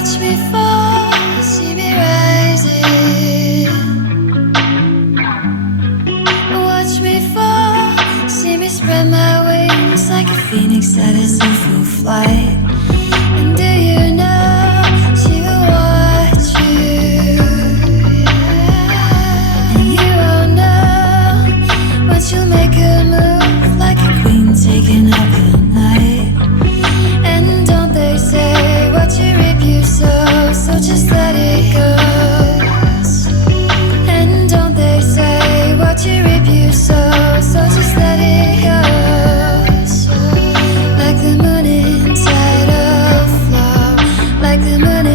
Watch me fall, see me rising. Watch me fall, see me spread my wings like a phoenix that is in full flight. And do you know she will watch you? And you won't know when she'll make a move like a queen taking up the night. And don't they say what you reap you sow, so just let it go. And don't they say what you reap you sow, so just let it go. Like the moon inside a flow, like the moon